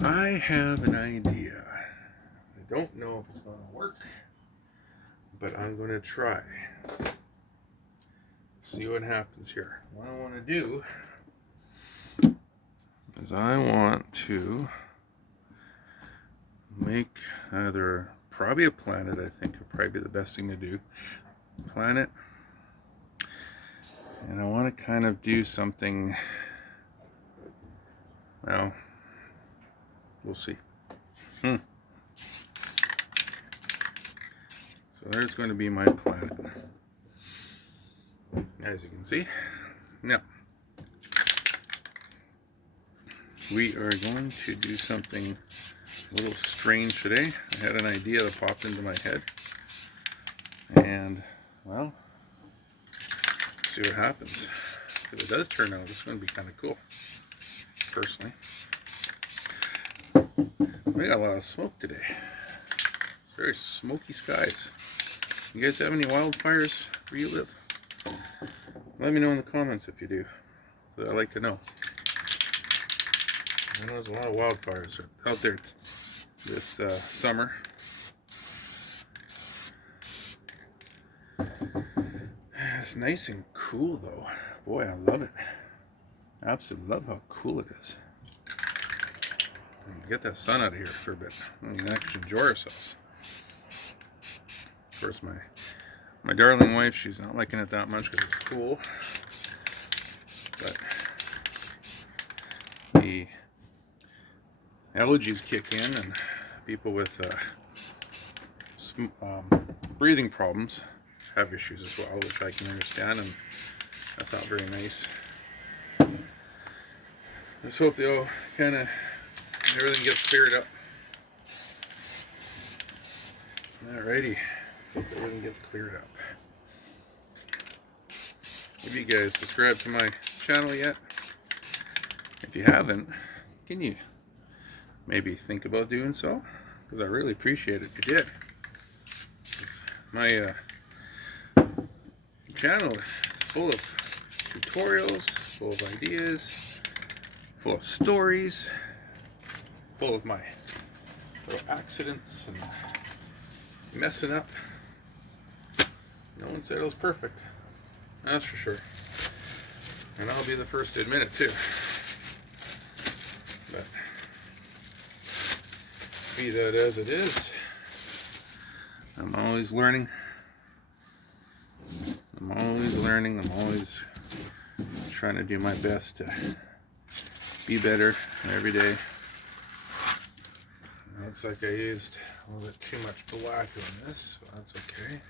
I have an idea. I don't know if it's going to work, but I'm going to try. See what happens here. What I want to do is I want to make either probably a planet. I think would probably be the best thing to do. Planet. And I want to kind of do something. Well, we'll see. So there's going to be my planet. As you can see. Now, we are going to do something a little strange today. I had an idea that popped into my head. And, well, see what happens. If it does turn out, it's going to be kind of cool, personally. We got a lot of smoke today. It's very smoky skies. You guys have any wildfires where you live? Let me know in the comments if you do. I'd like to know. I know there's a lot of wildfires out there this summer. It's nice and cool though. Boy, I love it. I absolutely love how cool it is. Get that sun out of here for a bit. We can actually enjoy ourselves. Of course, my darling wife, she's not liking it that much because it's cool. But the allergies kick in, and people with breathing problems have issues as well, which I can understand, and that's not very nice. Let's hope they'll kind of everything gets cleared up. Alrighty, let's hope everything gets cleared up. Have you guys subscribed to my channel yet? If you haven't, can you maybe think about doing so? Because I really appreciate it if you did. My channel is full of tutorials, full of ideas, full of stories, full of my little accidents and messing up. No one said it was perfect. That's for sure. And I'll be the first to admit it too. But be that as it is, I'm always learning. I'm always trying to do my best to be better every day. It looks like I used a little bit too much black on this, so that's okay.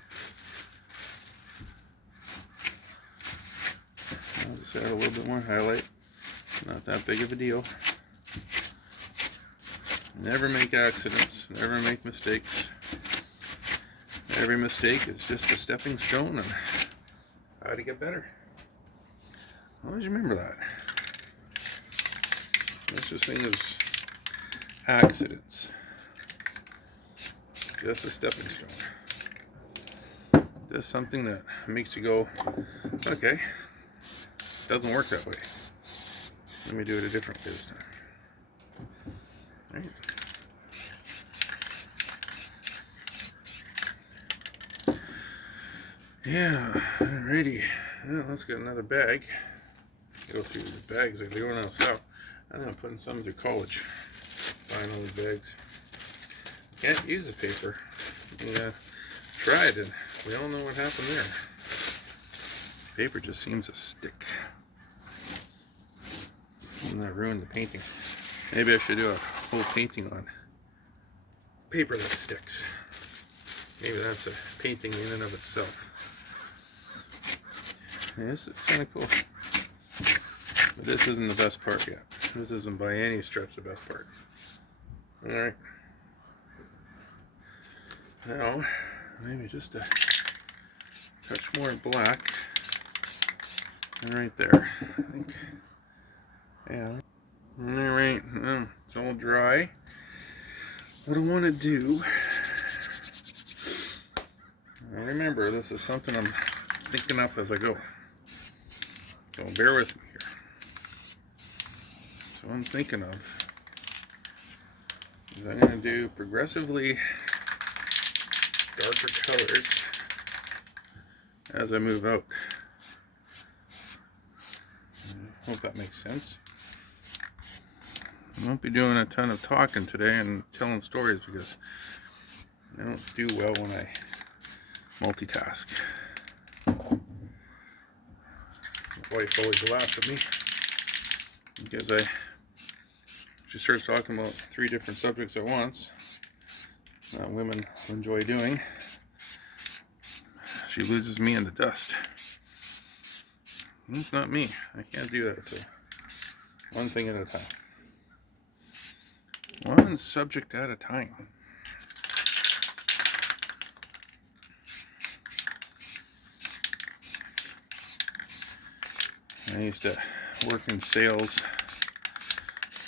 I'll just add a little bit more highlight. Not that big of a deal. Never make accidents, never make mistakes. Every mistake is just a stepping stone and how to get better. Always remember that. There's this thing as accidents. Just a stepping stone. Just something that makes you go, okay, doesn't work that way. Let me do it a different way this time. All right. Yeah, alrighty. Well, let's get another bag. Go through the bags like they're going out south. And then I'm putting some through college. Buying all these bags. Can't use the paper. We tried, and we all know what happened there. Paper just seems to stick. And that ruined the painting. Maybe I should do a whole painting on paper that sticks. Maybe that's a painting in and of itself. Yeah, this is kind of cool. But this isn't the best part yet. This isn't by any stretch the best part. Alright. Now, maybe just a touch more black. And right there, I think. Yeah. Alright, it's all dry. What I want to do, now remember, this is something I'm thinking up as I go. So bear with me here. So I'm thinking of is I'm going to do progressively darker colors as I move out. I hope that makes sense. I won't be doing a ton of talking today and telling stories because I don't do well when I multitask. My wife always laughs at me because she starts talking about 3 different subjects at once that women enjoy doing. She loses me in the dust. It's not me. I can't do that. So one thing at a time. One subject at a time. I used to work in sales,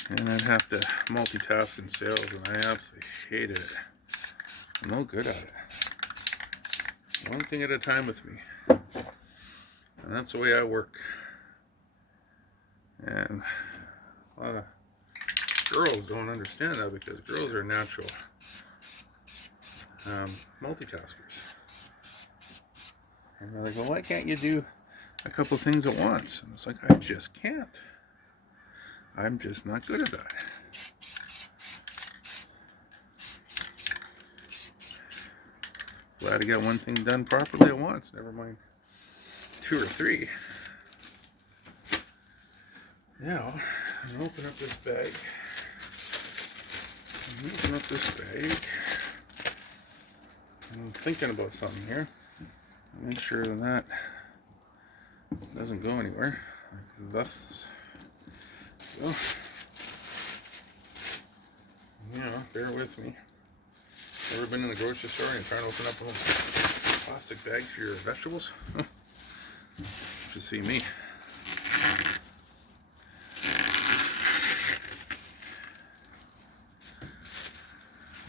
and I'd have to multitask in sales, and I absolutely hated it. I'm no good at it. One thing at a time with me. And that's the way I work. And a lot of girls don't understand that because girls are natural multitaskers. And they're like, well, why can't you do a couple things at once? And it's like, I just can't. I'm just not good at that. Glad I got one thing done properly at once, never mind 2 or 3. Now, I'm going to open up this bag. I'm thinking about something here. Make sure that doesn't go anywhere. Like thus. So, bear with me. Ever been in the grocery store and trying to open up a plastic bag for your vegetables? Just see me.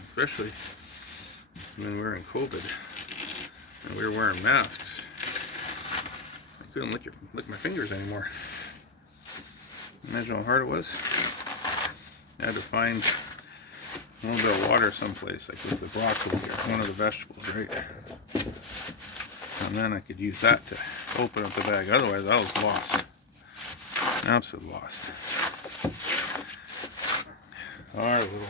Especially when we were in COVID and we were wearing masks. I couldn't lick my fingers anymore. Imagine how hard it was. I had to find a little bit of water someplace, like with the broccoli or one of the vegetables, right? And then I could use that to open up the bag. Otherwise, I was lost. Absolutely lost. Our little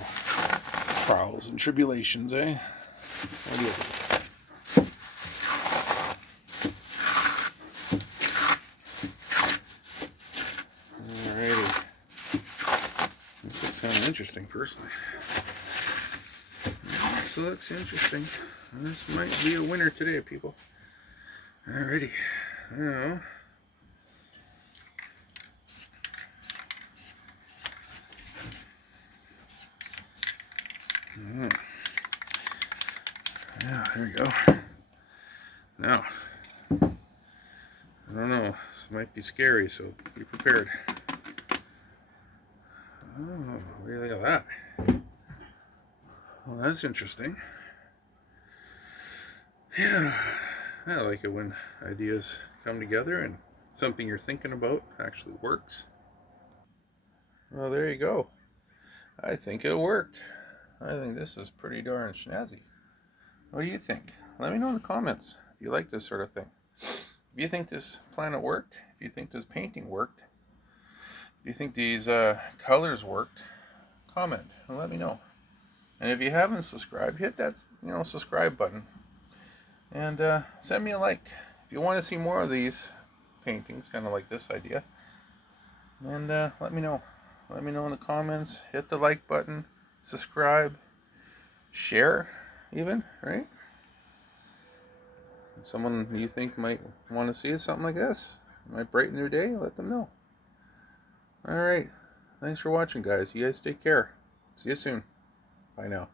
trials and tribulations, eh? What do you think? Alrighty. This looks kind of interesting, personally. This looks interesting. This might be a winner today, people. Alrighty. Now, yeah, there we go. Now, I don't know. This might be scary, so be prepared. Oh, what do you think of that? Well, that's interesting. Yeah, I like it when ideas come together and something you're thinking about actually works. Well, there you go. I think it worked. I think this is pretty darn snazzy. What do you think? Let me know in the comments if you like this sort of thing. If you think this planet worked, if you think this painting worked, if you think these colors worked, comment and let me know. And if you haven't subscribed, hit that subscribe button and send me a like. If you want to see more of these paintings, kind of like this idea, and let me know. Let me know in the comments. Hit the like button, subscribe, share, even, right? Someone you think might want to see something like this, might brighten their day, let them know. Alright, thanks for watching, guys. You guys take care. See you soon. Bye now.